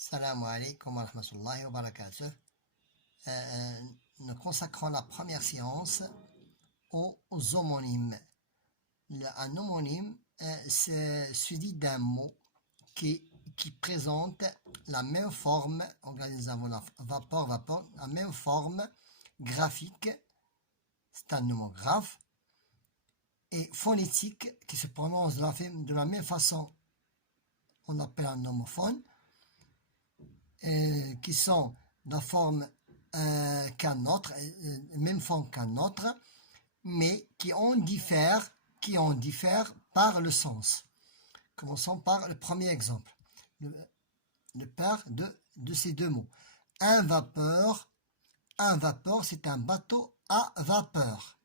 Salam alaikum wa rahmatullahi wa barakatuh. Nous consacrons la première séance aux homonymes. Un homonyme se dit d'un mot qui présente la même forme, nous avons la vapeur, la même forme graphique, c'est un nomographe, et phonétique qui se prononce de la même façon, on appelle un homophone, qui sont de la forme qu'un autre, même forme qu'un autre, mais qui en diffèrent par le sens. Commençons par le premier exemple. Le père de ces deux mots. Un vapeur, c'est un bateau à vapeur.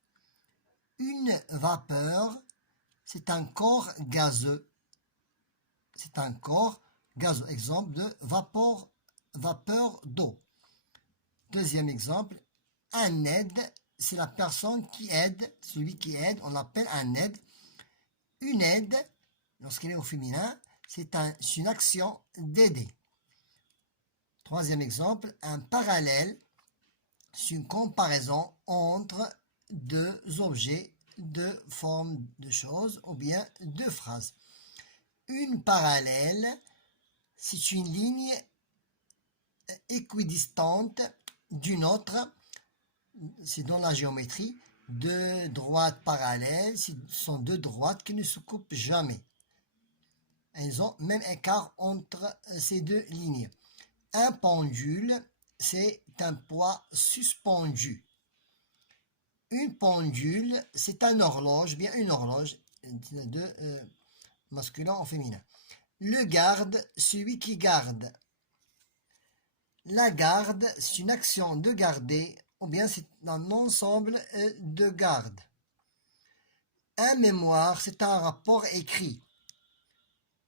Une vapeur, c'est un corps gazeux. C'est un corps gazeux. Exemple de vapeur d'eau. Deuxième exemple, un aide, c'est la personne qui aide, celui qui aide, on l'appelle un aide. Une aide, lorsqu'il est au féminin, c'est une action d'aider. Troisième exemple, un parallèle, c'est une comparaison entre deux objets, deux formes de choses ou bien deux phrases. Une parallèle, c'est une ligne équidistante d'une autre, c'est dans la géométrie, deux droites parallèles, ce sont deux droites qui ne se coupent jamais. Elles ont même écart entre ces deux lignes. Un pendule, c'est un poids suspendu. Une pendule, c'est une horloge, bien une horloge, de masculin ou féminin. Le garde, celui qui garde. La garde, c'est une action de garder, ou bien c'est un ensemble de garde. Un mémoire, c'est un rapport écrit.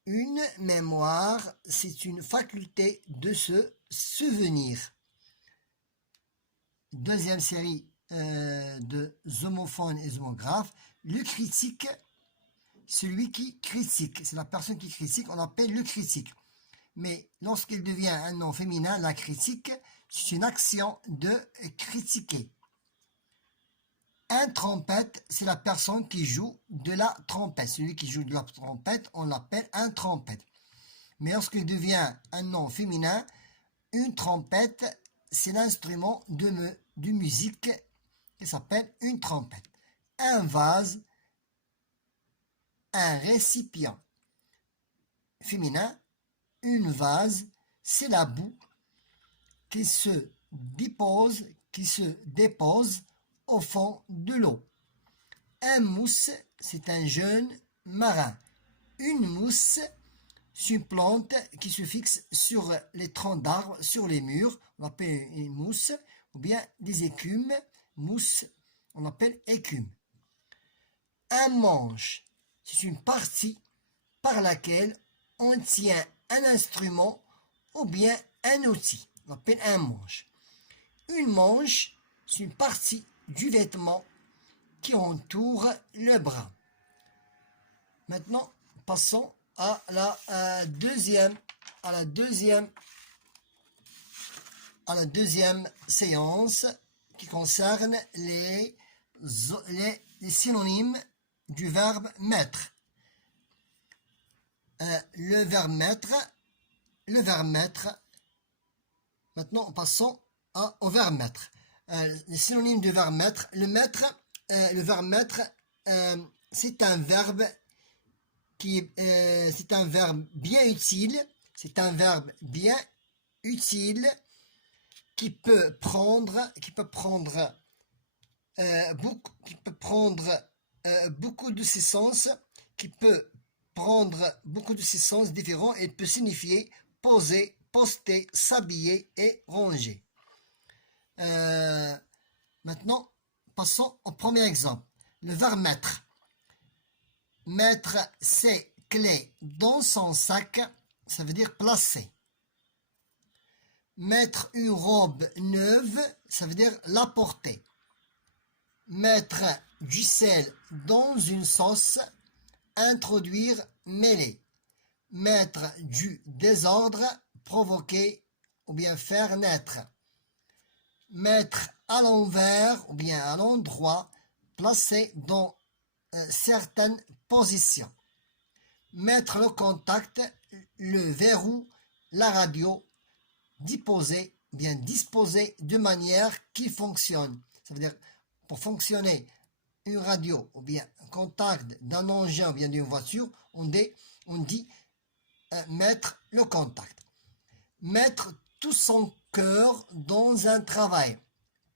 Une mémoire, c'est une faculté de se souvenir. Deuxième série de homophones et homographes. Le critique, celui qui critique, c'est la personne qui critique, on l'appelle le critique. Mais lorsqu'il devient un nom féminin, la critique, c'est une action de critiquer. Un trompette, c'est la personne qui joue de la trompette. Celui qui joue de la trompette, on l'appelle un trompette. Mais lorsqu'il devient un nom féminin, une trompette, c'est l'instrument de musique qui s'appelle une trompette. Un vase, un récipient. Féminin, une vase, c'est la boue qui se dépose au fond de l'eau. Un mousse, c'est un jeune marin. Une mousse, c'est une plante qui se fixe sur les troncs d'arbres, sur les murs, on appelle une mousse, ou bien des écumes, mousse, on appelle écume. Un manche, c'est une partie par laquelle on tient un instrument ou bien un outil, on appelle un manche. Une manche, c'est une partie du vêtement qui entoure le bras. Maintenant, passons à la deuxième séance qui concerne les synonymes du verbe mettre. Le verbe mettre. Maintenant, passons au verbe mettre. Les synonymes du verbe mettre. Le verbe mettre, c'est un verbe c'est un verbe bien utile. C'est un verbe bien utile qui peut prendre beaucoup de ses sens, différents et peut signifier poser, poster, s'habiller et ranger. Maintenant, passons au premier exemple. Le verbe mettre. Mettre ses clés dans son sac, ça veut dire placer. Mettre une robe neuve, ça veut dire la porter. Mettre du sel dans une sauce, introduire, mêler. Mettre du désordre, provoquer ou bien faire naître. Mettre à l'envers ou bien à l'endroit, placer dans certaines positions. Mettre le contact, le verrou, la radio, disposer de manière qui fonctionne. Ça veut dire, pour fonctionner une radio ou bien un contact d'un engin ou bien d'une voiture, on dit mettre le contact. Mettre tout son cœur dans un travail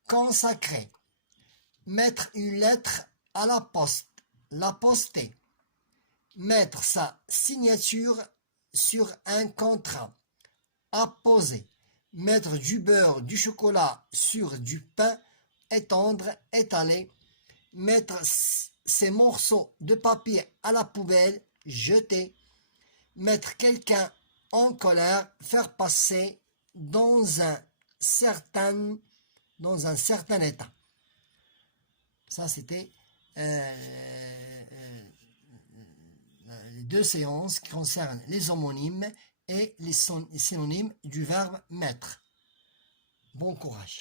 consacré. Mettre une lettre à la poste, la poster. Mettre sa signature sur un contrat. Apposer. Mettre du beurre, du chocolat sur du pain. Étendre, étaler. Mettre ces morceaux de papier à la poubelle, jeter. Mettre quelqu'un en colère, faire passer dans un certain état. Ça, c'était les deux séances qui concernent les homonymes et les synonymes du verbe mettre. Bon courage.